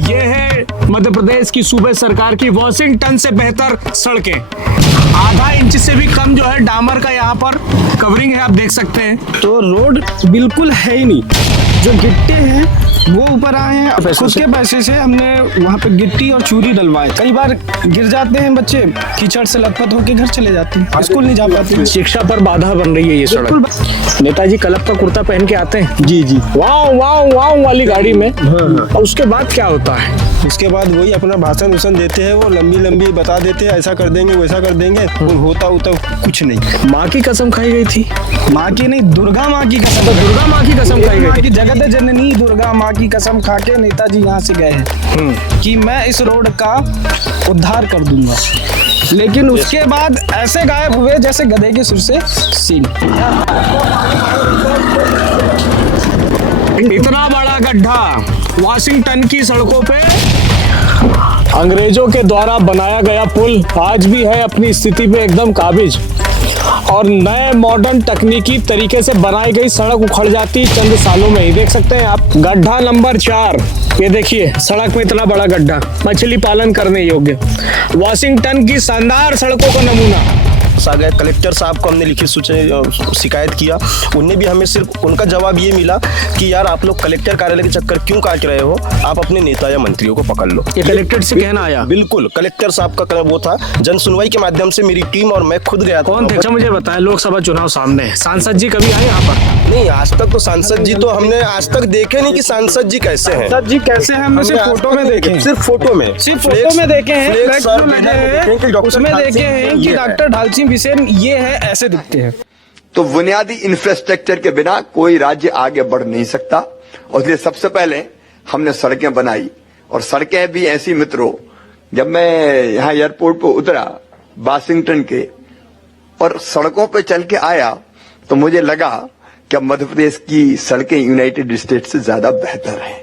ये है मध्य प्रदेश की सूबे सरकार की वाशिंगटन से बेहतर सड़कें। आधा इंच से भी कम जो है डामर का यहाँ पर कवरिंग है, आप देख सकते हैं। तो रोड बिल्कुल है ही नहीं, जो गिट्टे हैं वो ऊपर आए हैं। खुद के पैसे से हमने वहाँ पे गिट्टी और चूरी डलवाए। कई बार गिर जाते हैं बच्चे, कीचड़ से लथपथ होकर घर चले जाते हैं, स्कूल नहीं जा पाते। शिक्षा पर बाधा बन रही है ये सड़क। नेताजी कलब का कुर्ता पहन के आते हैं, जी जी, वाओ वाओ वाओ वाली गाड़ी में। और उसके बाद क्या होता है? उसके बाद वही अपना भाषण उसन देते हैं, वो लंबी लंबी बता देते हैं, ऐसा कर देंगे वैसा कर देंगे, होता कुछ नहीं। माँ की कसम खाई गई थी। माँ की नहीं, दुर्गा माँ की कसम। दुर्गा माँ की कसम खाई गई थी। जगत जननी दुर्गा माँ की कसम खा के नेताजी यहाँ से गए हैं कि मैं इस रोड का उद्धार कर दूंगा। लेकिन उसके बाद ऐसे गायब हुए जैसे गधे के सिर से सींग। इतना बड़ा गड्ढा वाशिंगटन की सड़कों पे अंग्रेजों के द्वारा बनाया गया पुल आज भी है अपनी स्थिति पे एकदम काबिज। और नए मॉडर्न तकनीकी तरीके से बनाई गई सड़क उखड़ जाती चंद सालों में ही। देख सकते हैं आप गड्ढा नंबर 4, ये देखिए सड़क में इतना बड़ा गड्ढा, मछली पालन करने योग्य। वाशिंगटन की शानदार सड़कों का नमूना। गए कलेक्टर साहब को हमने लिखित शिकायत किया, उनने भी हमें सिर्फ उनका जवाब ये मिला कि यार आप लोग कलेक्टर कार्यालय के चक्कर क्यों काट रहे हो, आप अपने नेता या मंत्रियों को पकड़ लो। ये कलेक्टर से कहना आया? बिल्कुल, कलेक्टर साहब का वो था। जन सुनवाई के माध्यम से मेरी टीम और मैं खुद गया। कौन थे? अच्छा मुझे बताया, लोकसभा चुनाव सामने है, सांसद जी कभी आए यहाँ पर? नहीं, आज तक तो सांसद जी तो हमने आज तक देखे नहीं कि सांसद जी कैसे हैं। सांसद जी कैसे हैं हमने सिर्फ फोटो में देखे, सिर्फ फोटो में देखे हैं। उसमें देखे हैं कि डॉक्टर ढाल सिंह बिसेन ये है, ऐसे दिखते हैं। तो बुनियादी इंफ्रास्ट्रक्चर के बिना कोई राज्य आगे बढ़ नहीं सकता, और इसलिए सबसे पहले हमने सड़कें बनाई। और सड़कें भी ऐसी मित्रों, जब मैं यहाँ एयरपोर्ट पर उतरा वाशिंगटन के और सड़कों पे चल के आया तो मुझे लगा कि अब मध्य प्रदेश की सड़कें यूनाइटेड स्टेट्स से ज्यादा बेहतर हैं।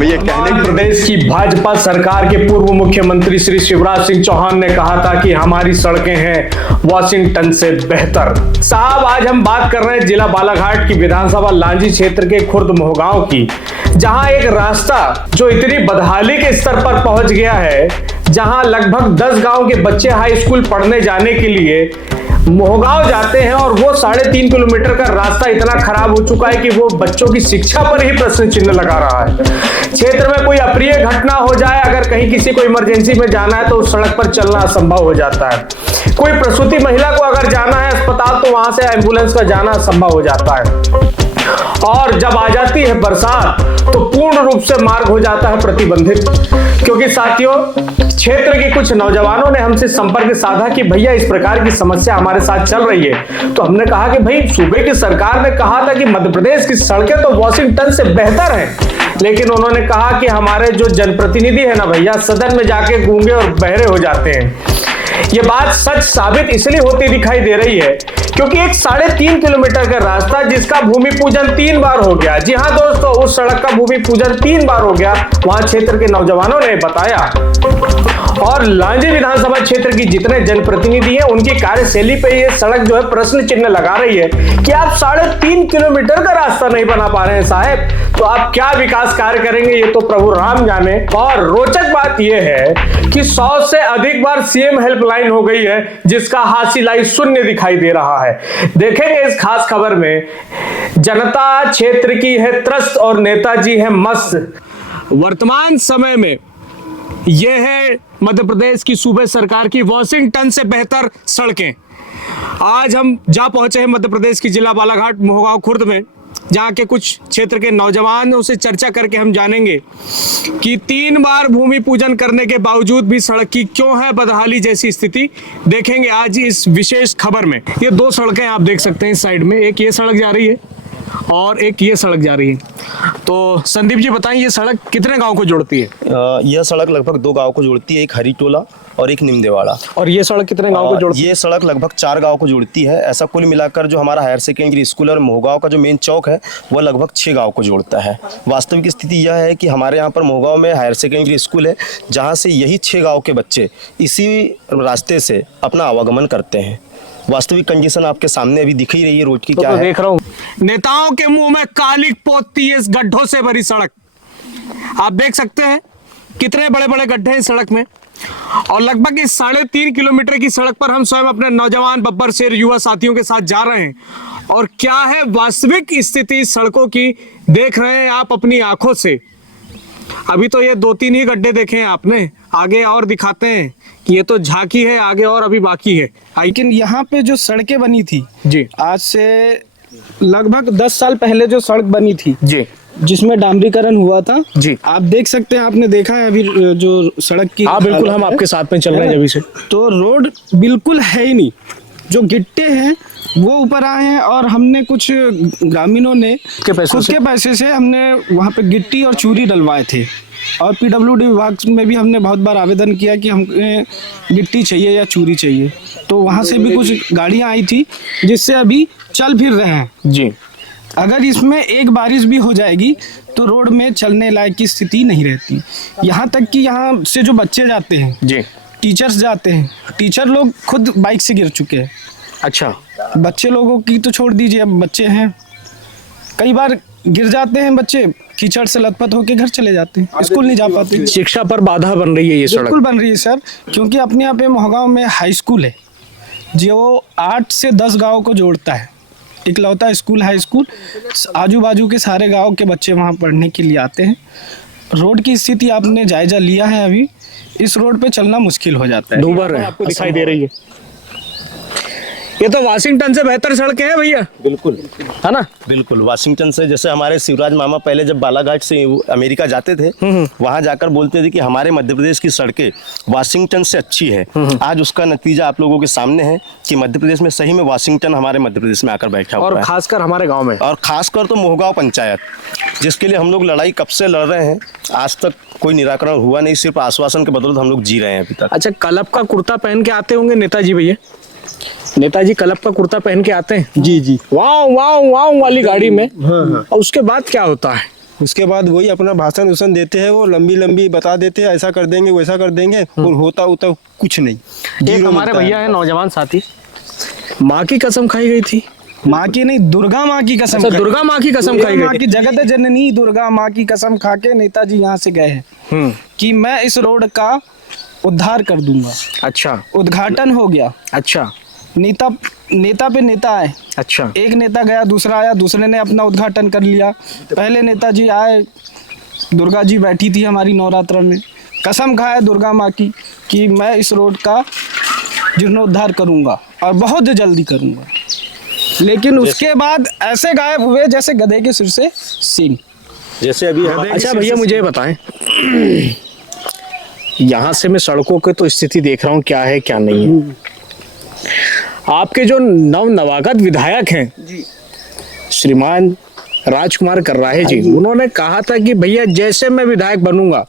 ये कहने प्रदेश की भाजपा सरकार के पूर्व मुख्यमंत्री श्री शिवराज सिंह चौहान ने कहा था कि हमारी सड़कें हैं वाशिंगटन से बेहतर। साहब, आज हम बात कर रहे हैं जिला बालाघाट की विधानसभा लांजी क्षेत्र के खुर्द मोहगांव की, जहां एक रास्ता जो इतनी बदहाली के स्तर पर पहुंच गया है, जहां लगभग 10 गांव के बच्चे हाई स्कूल पढ़ने जाने के लिए मोहगांव जाते हैं और वो 3.5 किलोमीटर का रास्ता इतना खराब हो चुका है कि वो बच्चों की शिक्षा पर ही प्रश्न चिन्ह लगा रहा है। क्षेत्र में कोई अप्रिय घटना हो जाए, अगर कहीं किसी को इमरजेंसी में जाना है तो उस सड़क पर चलना असंभव हो जाता है। कोई प्रसूति महिला को अगर जाना है अस्पताल तो वहां से एम्बुलेंस का जाना असंभव हो जाता है। और जब आ जाती है बरसात तो पूर्ण रूप से मार्ग हो जाता है प्रतिबंधित। क्योंकि साथियों, क्षेत्र के कुछ नौजवानों ने हमसे संपर्क साधा कि भैया इस प्रकार की समस्या हमारे साथ चल रही है। तो हमने कहा कि भाई, सूबे की सरकार ने कहा था कि मध्य प्रदेश की सड़कें तो वाशिंगटन से बेहतर हैं, लेकिन उन्होंने कहा कि हमारे जो जनप्रतिनिधि है ना भैया, सदन में जाके गूंगे और बहरे हो जाते हैं। ये बात सच साबित इसलिए होती दिखाई दे रही है क्योंकि एक 3.5 किलोमीटर का रास्ता जिसका भूमि पूजन 3 बार हो गया, जी हाँ दोस्तों, उस सड़क का भूमि पूजन 3 बार हो गया, वहां क्षेत्र के नौजवानों ने बताया। और लांजी विधानसभा क्षेत्र की जितने जनप्रतिनिधि हैं उनकी कार्यशैली पे ये सड़क जो है प्रश्न चिन्ह लगा रही है कि आप 3.5 किलोमीटर का रास्ता नहीं बना पा रहे हैं साहब, तो आप क्या विकास कार्य करेंगे, ये तो प्रभु राम जाने। और रोचक बात यह है कि 100 से अधिक बार सीएम हेल्पलाइन हो गई है, जिसका हासिलाई शून्य दिखाई दे रहा है। देखेंगे इस खास खबर में, जनता क्षेत्र की है त्रस्त और नेताजी है मस्त। वर्तमान समय में यह है मध्य प्रदेश की सूबे सरकार की वाशिंगटन से बेहतर सड़कें। आज हम जा पहुंचे हैं मध्य प्रदेश की जिला बालाघाट मोहगांव खुर्द में, जहाँ के कुछ क्षेत्र के नौजवानों से चर्चा करके हम जानेंगे कि 3 बार भूमि पूजन करने के बावजूद भी सड़क की क्यों है बदहाली जैसी स्थिति। देखेंगे आज इस विशेष खबर में। ये 2 सड़कें आप देख सकते हैं इस साइड में, एक ये सड़क जा रही है और एक ये सड़क जा रही है। तो संदीप जी बताएं, ये सड़क कितने गांव को जोड़ती है? यह सड़क लगभग 2 गांव को जोड़ती है, एक हरिटोला और एक निमदेवाड़ा। और ये सड़क कितने गांव को जोड़ती है? ये सड़क लगभग 4 गांव को जोड़ती है। ऐसा कुल मिलाकर जो हमारा हायर सेकेंडरी स्कूल और मोहगांव का जो मेन चौक है वह लगभग 6 गांव को जोड़ता है। वास्तविक स्थिति यह है कि हमारे यहाँ पर मोहगांव में हायर सेकेंडरी स्कूल है, जहाँ से यही 6 गाँव के बच्चे इसी रास्ते से अपना आवागमन करते हैं। वास्तविक कंडीशन आपके सामने अभी दिख ही रही है रोड की। क्या है, देख रहा हूँ नेताओं के मुंह में कालिक पोतती है इस गड्ढों से भरी सड़क। आप देख सकते हैं कितने बड़े बड़े गड्ढे हैं इस सड़क में, और लगभग इस 3.5 किलोमीटर की सड़क पर हम स्वयं अपने नौजवान बब्बर शेर युवा साथियों के साथ जा रहे हैं। और क्या है वास्तविक स्थिति इस सड़कों की, देख रहे हैं आप अपनी आंखों से। अभी तो ये 2-3 ही गड्ढे देखे हैं आपने, आगे और दिखाते हैं कि ये तो झांकी है, आगे और अभी बाकी है। लेकिन यहाँ पे जो सड़कें बनी थी जी आज से लगभग 10 साल पहले जो सड़क बनी थी जी जिसमें डामरीकरण हुआ था जी, आप देख सकते हैं, आपने देखा है अभी जो सड़क की। हाँ बिल्कुल, हम आपके साथ में चल रहे हैं जब से। तो रोड बिल्कुल है ही नहीं, जो गिट्टे हैं वो ऊपर आए हैं, और हमने कुछ ग्रामीणों ने खुद के पैसे से हमने वहाँ पे गिट्टी और चूरी डलवाए थे, और पीडब्ल्यूडी विभाग में भी हमने बहुत बार आवेदन किया कि हमें गिट्टी चाहिए या चूरी चाहिए, तो वहाँ से भी कुछ गाड़ियाँ आई थी जिससे अभी चल फिर रहे हैं जी। अगर इसमें एक बारिश भी हो जाएगी तो रोड में चलने लायक की स्थिति नहीं रहती। यहाँ तक कि यहाँ से जो बच्चे जाते हैं जी, टीचर्स जाते हैं, टीचर लोग खुद बाइक से गिर चुके हैं। अच्छा, बच्चे लोगों की तो छोड़ दीजिए, अब बच्चे हैं कई बार गिर जाते हैं बच्चे, कीचड़ से लथपथ होकर घर चले जाते हैं, स्कूल नहीं जा पाते। शिक्षा पर बाधा बन रही है ये सड़क। बिल्कुल बन रही है सर, क्योंकि अपने यहाँ पे मोहगांव में हाई स्कूल है जो 8 से 10 गाँव को जोड़ता है, इकलौता स्कूल हाई स्कूल। आजू बाजू के सारे गांव के बच्चे वहां पढ़ने के लिए आते हैं। रोड की स्थिति आपने जायजा लिया है, अभी इस रोड पे चलना मुश्किल हो जाता है। डूबर है, आपको दिखाई दे रही है। ये तो वाशिंगटन से बेहतर सड़कें हैं भैया। बिल्कुल, है ना? बिल्कुल वाशिंगटन से, जैसे हमारे शिवराज मामा पहले जब बालाघाट से अमेरिका जाते थे वहां जाकर बोलते थे कि हमारे मध्य प्रदेश की सड़कें वाशिंगटन से अच्छी है। आज उसका नतीजा आप लोगों के सामने है कि मध्य प्रदेश में सही में वाशिंगटन हमारे मध्य प्रदेश में आकर बैठा हुआ है, और खासकर हमारे गांव में, और खासकर तो मोहगांव पंचायत, जिसके लिए हम लोग लड़ाई कब से लड़ रहे हैं, आज तक कोई निराकरण हुआ नहीं, सिर्फ आश्वासन के बदौलत हम लोग जी रहे हैं अभी तक। अच्छा, क्लब का कुर्ता पहन के आते होंगे नेताजी भैया? नेताजी क्लब का कुर्ता पहन के आते हैं? जी जी, वाव वाव वाव वाली गाड़ी में। हाँ। और उसके बाद क्या होता है? उसके बाद वही अपना भाषण उसन देते हैं, वो लंबी लंबी बता देते हैं, ऐसा कर देंगे वैसा कर देंगे, और होता कुछ नहीं। एक हमारे भैया है नौजवान साथी, माँ की कसम खाई गई थी। माँ की नहीं, दुर्गा माँ की कसम। अच्छा, दुर्गा माँ की कसम खाई माँ गई की थी। जगत जननी दुर्गा माँ की कसम खा के नेताजी यहाँ से गए हैं कि मैं इस रोड का उद्धार कर दूंगा। अच्छा, उद्घाटन हो गया। अच्छा, नेता पे नेता आए। अच्छा, एक नेता गया, दूसरा आया, दूसरे ने अपना उद्घाटन कर लिया। पहले नेताजी आए, दुर्गा जी बैठी थी हमारी नवरात्र में, कसम खाए दुर्गा माँ की कि मैं इस रोड का जीर्णोद्धार करूंगा और बहुत जल्दी करूंगा। लेकिन उसके बाद ऐसे गायब हुए जैसे गधे के सिर से सींग। जैसे अभी अच्छा भैया मुझे ये बताएं, यहाँ से मैं सड़कों की तो स्थिति देख रहा हूँ क्या है क्या नहीं है। आपके जो नवागत विधायक हैं श्रीमान राजकुमार कर्राहे जी, उन्होंने कहा था कि भैया जैसे मैं विधायक बनूंगा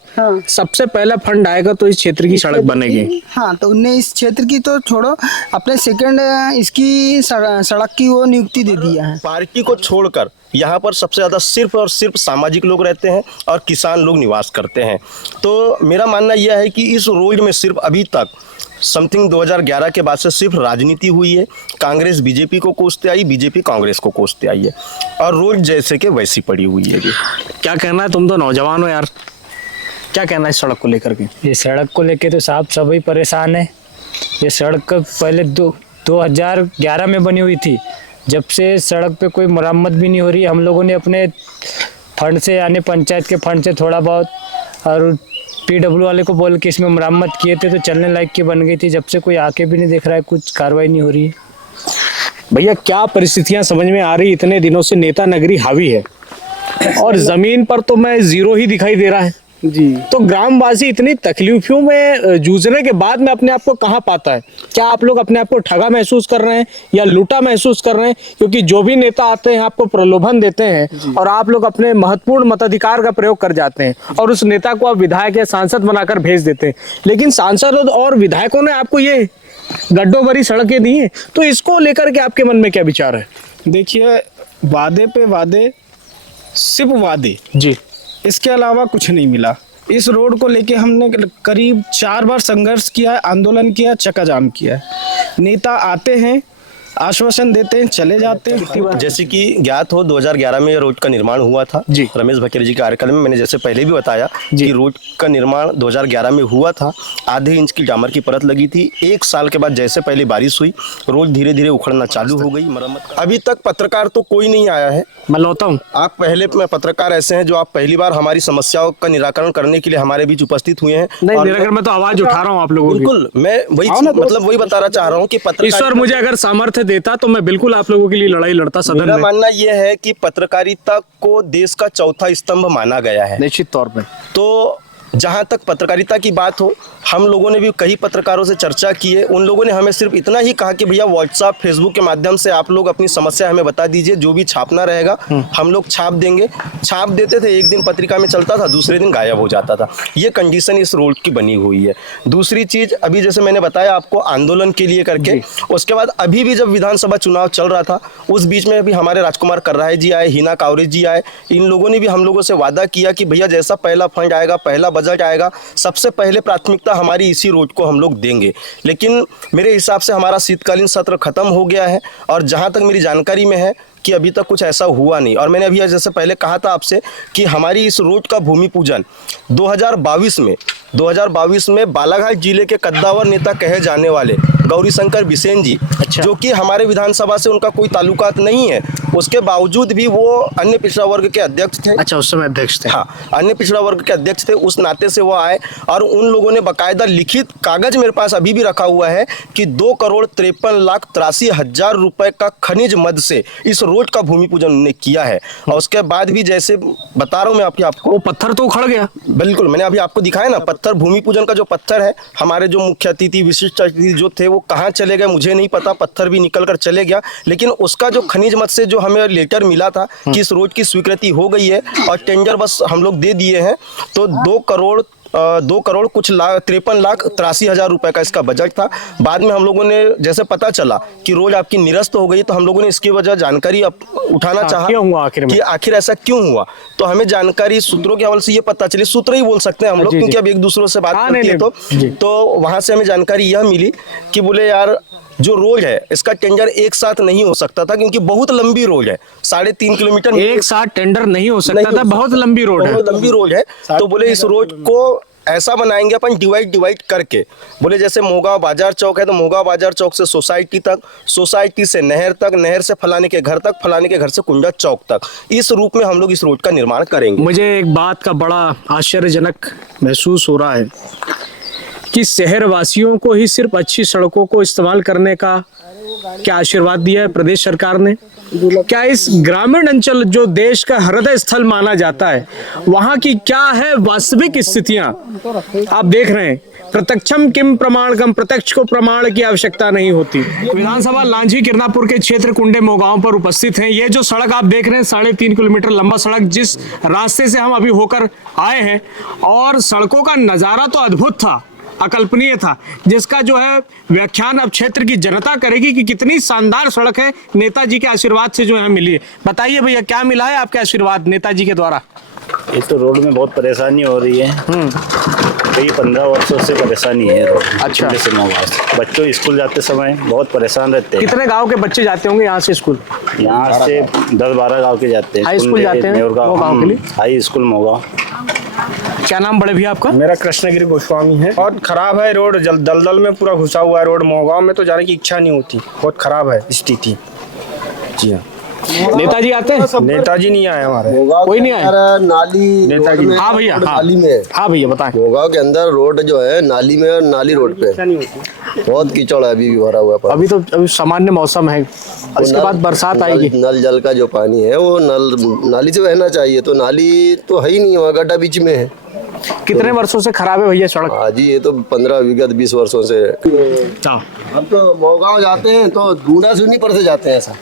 सबसे पहला फंड आएगा तो इस क्षेत्र की सड़क बनेगी। हाँ, तो उनने इस क्षेत्र की तो छोड़ो, अपने सेकंड इसकी सड़क की वो नियुक्ति दे दिया है। पार्टी को छोड़कर यहाँ पर सबसे ज़्यादा सिर्फ और सिर्फ सामाजिक लोग रहते हैं और किसान लोग निवास करते हैं। तो मेरा मानना यह है कि इस रोड में सिर्फ अभी तक समथिंग 2011 के बाद से सिर्फ राजनीति हुई है। कांग्रेस बीजेपी को कोसते आई, बीजेपी कांग्रेस को कोसते आई है, और रोड जैसे कि वैसी पड़ी हुई है। क्या कहना है, तुम तो नौजवान हो यार, क्या कहना है इस सड़क को लेकर के? ये सड़क को लेके तो साहब सभी परेशान है। ये सड़क पहले 2011 में बनी हुई थी, जब से सड़क पे कोई मरम्मत भी नहीं हो रही। हम लोगों ने अपने फंड से, यानी पंचायत के फंड से थोड़ा बहुत, और पीडब्ल्यू वाले को बोल के इसमें मरम्मत किए थे तो चलने लायक की बन गई थी। जब से कोई आके भी नहीं देख रहा है, कुछ कार्रवाई नहीं हो रही है। भैया क्या परिस्थितियां समझ में आ रही, इतने दिनों से नेता नगरी हावी है और जमीन पर तो मैं जीरो ही दिखाई दे रहा है जी। तो ग्रामवासी इतनी तकलीफों में जूझने के बाद में अपने आप को कहाँ पाता है? क्या आप लोग अपने आप को ठगा महसूस कर रहे हैं या लूटा महसूस कर रहे हैं? क्योंकि जो भी नेता आते हैं आपको प्रलोभन देते हैं और आप लोग अपने महत्वपूर्ण मताधिकार का प्रयोग कर जाते हैं और उस नेता को आप विधायक या सांसद बनाकर भेज देते हैं। लेकिन सांसद और विधायकों ने आपको ये गड्ढों भरी सड़कें दी हैं, तो इसको लेकर के आपके मन में क्या विचार है? देखिए, वादे पे वादे, सिर्फ वादे जी, इसके अलावा कुछ नहीं मिला। इस रोड को लेके हमने करीब 4 बार संघर्ष किया है, आंदोलन किया, चक्का जाम किया है। नेता आते हैं, आश्वासन देते हैं, चले जाते हैं। जैसे कि ज्ञात हो 2011 में रोड का निर्माण हुआ था जी। रमेश भकेर जी के कार्यकाल में। मैंने जैसे पहले भी बताया कि रोड का निर्माण 2011 में हुआ था। आधे इंच की डामर की परत लगी थी। 1 साल के बाद जैसे पहले बारिश हुई, रोड धीरे धीरे उखड़ना चालू हो गई। मरम्मत अभी तक पत्रकार तो कोई नहीं आया है। मैं लौटा हूँ। आप पहले पत्रकार ऐसे हैं जो आप पहली बार हमारी समस्याओं का निराकरण करने के लिए हमारे बीच उपस्थित हुए हैं। नहीं, और निराकरण में तो आवाज उठा रहा हूँ आप लोगों की। बिल्कुल, मैं वही मतलब वही बताना चाह रहा हूँ कि ईश्वर मुझे अगर सामर्थ्य देता तो मैं बिल्कुल आप लोगों के लिए लड़ाई लड़ता सदन मेरा में। मानना यह है कि पत्रकारिता को देश का चौथा स्तंभ माना गया है। निश्चित तौर पे। तो जहाँ तक पत्रकारिता की बात हो, हम लोगों ने भी कई पत्रकारों से चर्चा की है। उन लोगों ने हमें सिर्फ इतना ही कहा कि भैया व्हाट्सएप फेसबुक के माध्यम से आप लोग अपनी समस्या हमें बता दीजिए, जो भी छापना रहेगा हम लोग छाप देंगे। छाप देते थे, एक दिन पत्रिका में चलता था, दूसरे दिन गायब हो जाता था। ये कंडीशन इस रोड की बनी हुई है। दूसरी चीज़, अभी जैसे मैंने बताया आपको आंदोलन के लिए करके, उसके बाद अभी भी जब विधानसभा चुनाव चल रहा था, उस बीच में भी हमारे राजकुमार कर्राहे जी आए, हिना कावरे जी आए। इन लोगों ने भी हम लोगों से वादा किया कि भैया जैसा पहला फंड आएगा, पहला बजट आएगा, सबसे पहले प्राथमिकता हमारी इसी रोड को हम लोग देंगे। लेकिन मेरे हिसाब से हमारा शीतकालीन सत्र खत्म हो गया है और जहां तक मेरी जानकारी में है कि अभी तक कुछ ऐसा हुआ नहीं। और मैंने अभी जैसे पहले कहा था आपसे कि हमारी इस रोड का भूमि पूजन 2022 में बालाघाट जिले के कद्दावर नेता कहे जाने वाले गौरीशंकर बिसेन जी, जो कि हमारे विधानसभा से उनका कोई ताल्लुकात नहीं है, उसके बावजूद भी वो अन्य पिछड़ा वर्ग के अध्यक्ष थे। अच्छा, उस समय अध्यक्ष थे। हाँ, अन्य पिछड़ा वर्ग के अध्यक्ष थे। उस नाते से वो आए और उन लोगों ने बाकायदा लिखित कागज मेरे पास अभी भी रखा हुआ है कि 2,53,83,000 रुपए का खनिज मद से इस रोड का भूमि पूजन उन्होंने किया है। और उसके बाद भी जैसे बता रहा हूँ मैं आपको वो पत्थर तो उखड़ गया। बिल्कुल, मैंने अभी आपको दिखाया ना पत्थर, भूमि पूजन का जो पत्थर है, हमारे जो मुख्य अतिथि विशिष्ट अतिथि जो थे वो कहाँ चले गए मुझे नहीं पता, पत्थर भी निकल कर चले गया। लेकिन उसका जो खनिज मद से जो हमें लेटर मिला था कि इस रोड की स्वीकृति हो गई है और टेंडर बस हम लोग दे दिए हैं, तो 2 करोड़ कुछ 53,83,000 रुपए का इसका बजट था। बाद में हम लोगों ने जैसे पता चला कि रोड आपकी निरस्त हो गई, तो हम लोगों ने इसकी वजह जानकारी उठाना चाहा क्यों हुआ आखिर में? कि आखिर ऐसा क्यों हुआ। तो हमें जानकारी सूत्रों के हवाले से ये पता चली, सूत्र ही बोल सकते हैं हम लोग, क्योंकि अब एक दूसरों से बात करती है। तो वहां से हमें जानकारी यह मिली कि बोले यार जो रोड है इसका टेंडर एक साथ नहीं हो सकता था, क्योंकि बहुत लंबी रोड है, 3.5 किलोमीटर। एक साथ टेंडर नहीं हो सकता था, बहुत लंबी रोड है। बहुत लंबी रोड है। तो बोले इस रोड को ऐसा बनाएंगे अपन डिवाइड करके। बोले जैसे मोहगांव बाजार चौक है तो मोहगांव बाजार चौक से सोसाइटी तक, सोसाइटी से नहर तक, नहर से फलाने के घर तक, फलाने के घर से कुंजा चौक तक, इस रूप में हम लोग इस रोड का निर्माण करेंगे। मुझे एक बात का बड़ा आश्चर्यजनक महसूस हो रहा है कि शहर वासियों को ही सिर्फ अच्छी सड़कों को इस्तेमाल करने का क्या आशीर्वाद दिया है प्रदेश सरकार ने? क्या इस ग्रामीण अंचल जो देश का हृदय स्थल माना जाता है, वहां की क्या है वास्तविक स्थितियां आप देख रहे हैं। प्रत्यक्षम किम प्रमाणकम, प्रत्यक्ष को प्रमाण की आवश्यकता नहीं होती। विधानसभा लांझी किरनापुर के क्षेत्र कुंडे मोहगांव पर उपस्थित हैं। ये जो सड़क आप देख रहे हैं 3.5 किलोमीटर लंबा सड़क, जिस रास्ते से हम अभी होकर आए हैं, और सड़कों का नजारा तो अद्भुत था, अकल्पनीय था, जिसका जो है व्याख्यान अब क्षेत्र की जनता करेगी कि कितनी शानदार सड़क है नेताजी के आशीर्वाद से जो है मिली है। बताइए भैया, क्या मिला है आपके आशीर्वाद नेताजी के द्वारा? ये तो रोड में बहुत परेशानी हो रही है। कई 15 वर्षों से परेशानी है रोड। अच्छा। से बच्चों स्कूल जाते समय बहुत परेशान रहते हैं। कितने गांव के बच्चे जाते होंगे यहाँ से स्कूल? यहाँ से 10-12 गांव के जाते हैं। हाई स्कूल जाते हैं गाँव के लिए? High school Mohgaon. क्या नाम बड़े भैया आपका? मेरा कृष्णगिरी गोस्वामी है। बहुत खराब है रोड, दलदल में पूरा घुसा हुआ है रोड। मोहगांव में तो जाने की इच्छा नहीं होती, बहुत खराब है स्थिति। जी हाँ। नेताजी आते हैं? नेताजी नहीं आए हमारे, कोई नहीं आया। नाली नेताजी, हाँ भैया, नाली में, हाँ भैया बताएं। मोहगांव के अंदर रोड जो है नाली में, और नाली रोड पे बहुत कीचड़ है, अभी भी भरा हुआ है। अभी सामान्य मौसम है, इसके बाद बरसात आएगी। नल जल का जो पानी है वो नाली से बहना चाहिए, तो नाली तो है ही नहीं, वहाँ गड्ढा बीच में है। कितने वर्षों से खराब है भैया सड़क? हाँ जी, ये तो 15-20 वर्षों से। हम तो मोहगांव जाते हैं तो दूना सुनी पर से जाते हैं। ऐसा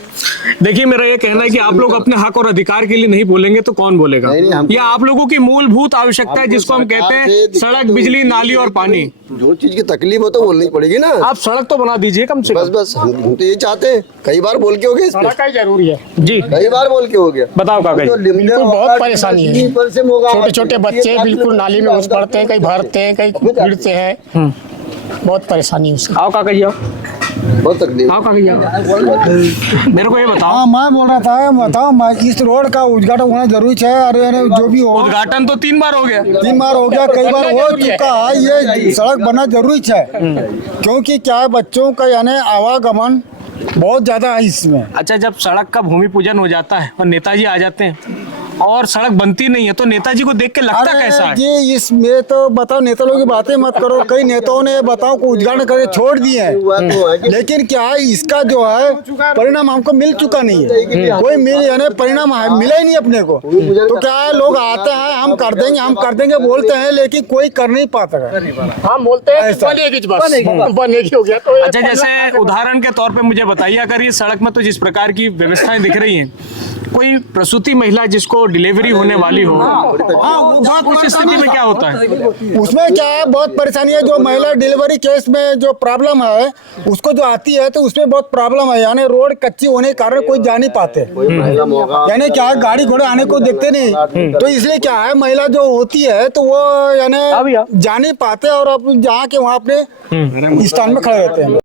देखिए, मेरा ये कहना है कि आप लोग अपने हक और अधिकार के लिए नहीं बोलेंगे तो कौन बोलेगा? ये आप लोगों की मूलभूत आवश्यकता है, जिसको हम कहते हैं सड़क, बिजली, नाली और पानी। जो चीज की तकलीफ हो तो बोलनी पड़ेगी ना। आप सड़क तो बना दीजिए कम से कम। बस हम तो ये चाहते हैं, कई बार बोल के हो गए, सड़क का जरूरी है जी, कई बार बोल के हो गया। बताओ काका जी। बिल्कुल बहुत परेशानी है। छोटे छोटे बच्चे बिल्कुल नाली में घुस पड़ते हैं, कहीं भरते हैं, कहीं गिरते हैं, बहुत परेशानी है। आओ काका जी आओ। बहुत तकलीफ। आप कहाँ गए? मेरे को ये बताओ। हाँ मैं बोल रहा था, बताओ इस रोड का उद्घाटन होना जरूरी है। अरे जो भी हो, उद्घाटन तो 3 बार हो गया। 3 बार हो गया, कई बार हो चुका है। ये सड़क बनना जरूरी है, क्योंकि क्या है, बच्चों का यानी आवागमन बहुत ज्यादा है इसमें। अच्छा, जब सड़क का भूमि पूजन हो जाता है और नेताजी आ जाते हैं और सड़क बनती नहीं है, तो नेताजी को देख के लगता कैसा है? ये इसमें तो बताओ, नेता लोगों की बातें मत करो। कई नेताओं ने बताओ को उद्घाटन करके छोड़ दिए हैं, लेकिन क्या है, इसका जो है परिणाम हमको मिल चुका नहीं है। कोई यानी परिणाम मिला ही नहीं अपने को। तो क्या है, लोग आते हैं, हम कर देंगे बोलते हैं, लेकिन कोई कर नहीं पाता है। हम बोलते हैं बनेगी हो गया तो। अच्छा, जैसे उदाहरण के तौर पे मुझे बताइए, अगर ये सड़क में तो जिस प्रकार की व्यवस्थाएं दिख रही हैं, कोई प्रसूति महिला जिसको डिलीवरी होने वाली हो, उस स्थिति में क्या होता है? उसमें क्या है, बहुत परेशानी है। जो महिला डिलीवरी केस में जो प्रॉब्लम है, उसको जो आती है तो उसमें बहुत प्रॉब्लम है। यानी रोड कच्ची होने के कारण कोई जा नहीं पाते, यानी क्या है, गाड़ी घोड़े आने को देखते नहीं। तो इसलिए क्या है, महिला जो होती है तो वो यानी जा नहीं पाते, और अब जहाँ के वहाँ अपने स्थान में खड़े रहते हैं।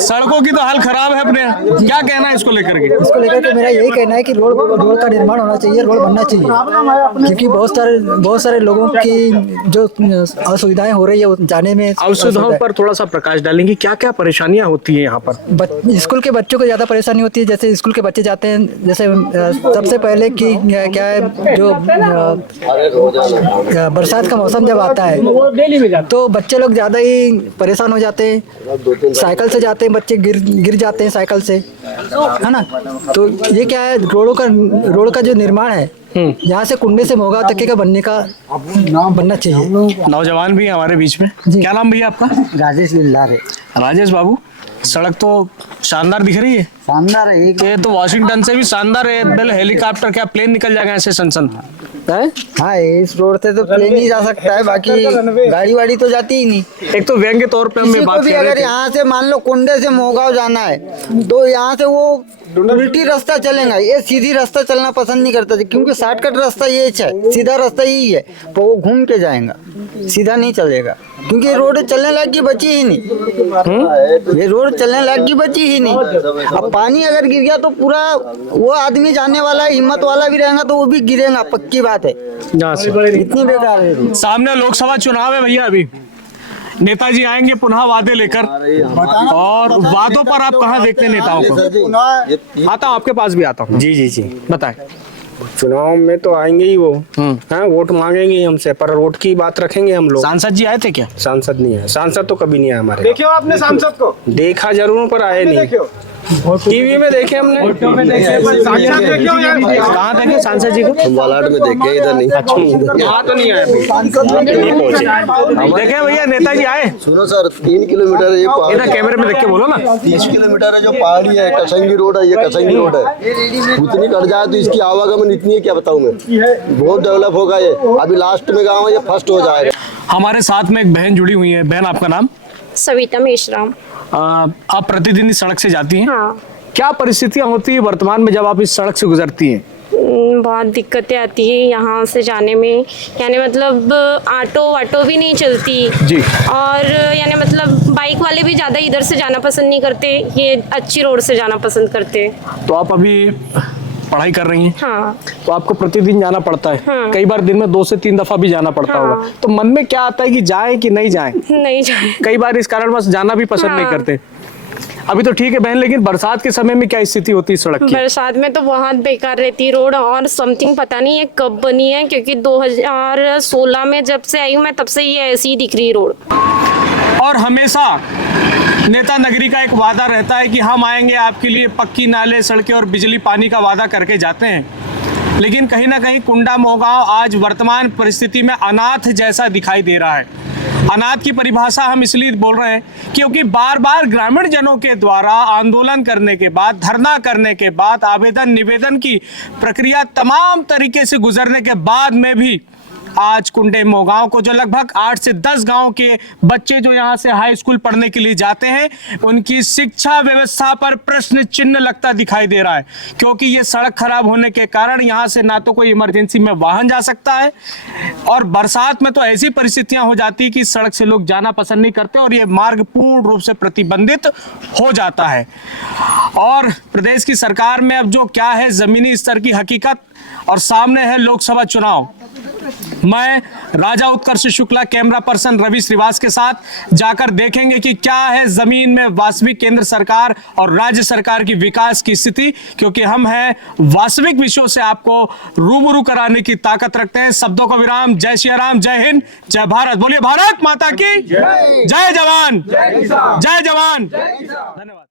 सड़कों की तो हाल खराब है अपने, क्या कहना है इसको लेकर के? इसको लेकर के मेरा यही कहना है कि रोड का निर्माण होना चाहिए, रोड बनना चाहिए, क्योंकि बहुत सारे लोगों की जो असुविधाएं हो रही है जाने में। असुविधाओं पर थोड़ा सा प्रकाश डालेंगे, क्या क्या परेशानियां होती है यहाँ पर? स्कूल के बच्चों को ज्यादा परेशानी होती है। जैसे स्कूल के बच्चे जाते हैं, जैसे सबसे पहले कि क्या है, जो बरसात का मौसम जब आता है तो बच्चे लोग ज्यादा ही परेशान हो जाते हैं। साइकिल से जाते हैं बच्चे, गिर जाते हैं साइकिल से, है ना। तो ये क्या है, रोड का जो निर्माण है, यहाँ से कुंडे से मोगा तक का बनना चाहिए। नौजवान भी हमारे बीच में, क्या नाम भैया आपका? राजेश लिल्लार है। राजेश बाबू, सड़क तो शानदार दिख रही है। शानदार है ये तो वाशिंगटन से भी शानदार है। पहले हेलीकॉप्टर क्या प्लेन निकल जाएगा ऐसे सन। हाँ, इस रोड से तो प्लेन ही जा सकता है, बाकी गाड़ी वाड़ी तो जाती ही नहीं। एक तो व्यंग्य तौर पे हमें बात कर रहे थे, अगर यहाँ से मान लो कुंडे से मोगांव जाना है तो यहाँ से वो उल्टी रास्ता चलेगा, ये सीधी रास्ता चलना पसंद नहीं करता, क्योंकि शॉर्टकट रास्ता ये है, सीधा रास्ता यही है, तो वो घूम के जाएगा, सीधा नहीं चलेगा, क्योंकि रोड चलने लायक की बची ही नहीं। ये रोड चलने लायक की बची ही नहीं। अब पानी अगर गिर गया तो पूरा वो आदमी जाने वाला हिम्मत वाला भी रहेगा तो वो भी गिरेगा, पक्की बात है। इतनी बेकार है। सामने लोकसभा चुनाव है भैया, अभी नेताजी आएंगे पुनः वादे लेकर, और वादों पर आप कहाँ देखते हैं नेताओं को? आता हूँ, आपके पास भी आता हूँ। जी बताएं। चुनाव में तो आएंगे ही वो, वोट मांगेंगे हमसे, पर वोट की बात रखेंगे हम लोग। सांसद जी आए थे क्या? सांसद नहीं है, सांसद तो कभी नहीं आया हमारे। देखियो आपने सांसद को? देखा जरूर, पर आए नहीं। टीवी में देखे हमने, कहाँ देखे सांसद जी को? बालाट में देखे, इधर नहीं। यहाँ तो नहीं आए। देखे भैया नेताजी आए? सुनो सर, 3 किलोमीटर है ये पहाड़ी, इधर कैमरे में देख के बोलो ना। 30 किलोमीटर है जो पहाड़ी है, कसंगी रोड है, ये कसंगी रोड है। उतनी कट जाए तो इसकी आवागमन इतनी है, क्या बताऊँ मैं। बहुत डेवलप होगा ये, अभी लास्ट में गाँव है, ये फर्स्ट हो जाएगा। हमारे साथ में एक बहन जुड़ी हुई है। बहन, आपका नाम? सविता मेश्राम। आप प्रतिदिन इस सड़क से जाती हैं? हाँ। क्या परिस्थितियां होती है वर्तमान में जब आप इस सड़क से गुजरती हैं? बहुत दिक्कतें आती है यहाँ से जाने में, यानी मतलब ऑटो भी नहीं चलती जी, और यानी मतलब बाइक वाले भी ज़्यादा इधर से जाना पसंद नहीं करते, ये अच्छी रोड से जाना पसंद करते। तो आप अभी पढ़ाई कर रही हैं? हाँ। तो आपको प्रतिदिन जाना पड़ता है? हाँ। कई बार दिन में 2 से 3 दफा भी जाना पड़ता हाँ। होगा, तो मन में क्या आता है कि जाएं कि नहीं जाएं? नहीं जाए। कई बार इस कारणवश जाना भी पसंद नहीं करते। अभी तो ठीक है बहन, लेकिन बरसात के समय में क्या स्थिति होती है सड़क की? बरसात में तो बहुत बेकार रहती है रोड, और समथिंग पता नहीं है कब बनी है, क्योंकि 2016 में जब से आई हूँ मैं तब से ये ऐसी ही दिख रही रोड। और हमेशा नेता नगरी का एक वादा रहता है कि हम आएंगे आपके लिए, पक्की नाले, सड़कें और बिजली पानी का वादा करके जाते हैं, लेकिन कहीं ना कहीं कुंडा मोगांव आज वर्तमान परिस्थिति में अनाथ जैसा दिखाई दे रहा है। अनाथ की परिभाषा हम इसलिए बोल रहे हैं क्योंकि बार बार ग्रामीण जनों के द्वारा आंदोलन करने के बाद, धरना करने के बाद, आवेदन निवेदन की प्रक्रिया तमाम तरीके से गुजरने के बाद में भी आज कुंडे मोहगांव को, जो लगभग 8 से 10 गांव के बच्चे जो यहाँ से हाई स्कूल पढ़ने के लिए जाते हैं, उनकी शिक्षा व्यवस्था पर प्रश्न चिन्ह लगता दिखाई दे रहा है, क्योंकि ये सड़क खराब होने के कारण यहाँ से ना तो कोई इमरजेंसी में वाहन जा सकता है, और बरसात में तो ऐसी परिस्थितियां हो जाती है कि सड़क से लोग जाना पसंद नहीं करते और ये मार्ग पूर्ण रूप से प्रतिबंधित हो जाता है। और प्रदेश की सरकार में अब जो क्या है जमीनी स्तर की हकीकत, और सामने है लोकसभा चुनाव। मैं राजा उत्कर्ष शुक्ला कैमरा पर्सन रवि श्रीवास के साथ जाकर देखेंगे कि क्या है जमीन में वास्तविक केंद्र सरकार और राज्य सरकार की विकास की स्थिति, क्योंकि हम हैं वास्तविक विषयों से आपको रूबरू कराने की ताकत रखते हैं। शब्दों का विराम। जय श्री राम, जय हिंद, जय भारत। बोलिए भारत माता की जय, जय जवान, जय जवान, धन्यवाद।